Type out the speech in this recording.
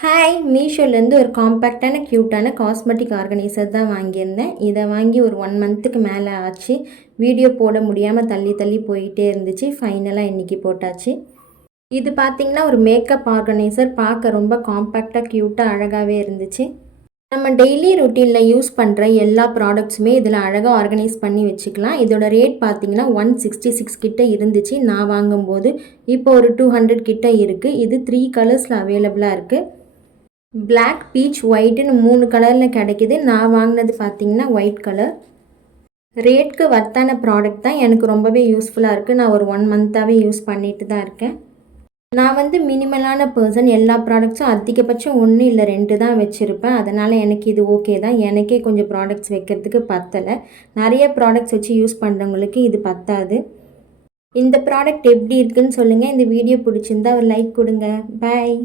Hi, மீஷோலேருந்து ஒரு காம்பேக்டான க்யூட்டான cosmetic organiser தான் வாங்கியிருந்தேன். இதை வாங்கி ஒரு 1 மந்த்துக்கு மேலே ஆச்சு. வீடியோ போட முடியாமல் தள்ளி தள்ளி போயிட்டே இருந்துச்சு. ஃபைனலாக இன்றைக்கி போட்டாச்சு. இது பார்த்திங்கன்னா ஒரு மேக்கப் ஆர்கனைசர். பார்க்க ரொம்ப காம்பேக்டாக க்யூட்டாக அழகாகவே இருந்துச்சு. நம்ம டெய்லி ரொட்டீனில் யூஸ் பண்ணுற எல்லா ப்ராடக்ட்ஸுமே இதில் அழகாக ஆர்கனைஸ் பண்ணி வச்சுக்கலாம். இதோட ரேட் பார்த்திங்கன்னா 166 கிட்ட இருந்துச்சு நான் வாங்கும்போது. இப்போ ஒரு 200 கிட்ட இருக்குது. இது 3 கலர்ஸில் அவைலபிளாக இருக்குது. பிளாக், பீச், ஒயிட்டுன்னு 3 கலரில் கிடைக்கிது. நான் வாங்கினது பார்த்திங்கன்னா ஒயிட் கலர். ரேட்க்கு வர்த்தான ப்ராடக்ட் தான். எனக்கு ரொம்பவே யூஸ்ஃபுல்லாக இருக்குது. நான் ஒரு 1 மந்த்தாகவே யூஸ் பண்ணிட்டு தான் இருக்கேன். நான் மினிமலான பர்சன். எல்லா ப்ராடக்ட்ஸும் அதிகபட்சம் 1 இல்லை 2 தான் வச்சுருப்பேன். அதனால் எனக்கு இது ஓகே தான். எனக்கே கொஞ்சம் ப்ராடக்ட்ஸ் வைக்கிறதுக்கு பத்தலை. நிறைய ப்ராடக்ட்ஸ் வச்சு யூஸ் பண்ணுறவங்களுக்கு இது பத்தாது. இந்த ப்ராடக்ட் எப்படி இருக்குன்னு சொல்லுங்கள். இந்த வீடியோ பிடிச்சிருந்தா ஒரு லைக் கொடுங்க. பாய்.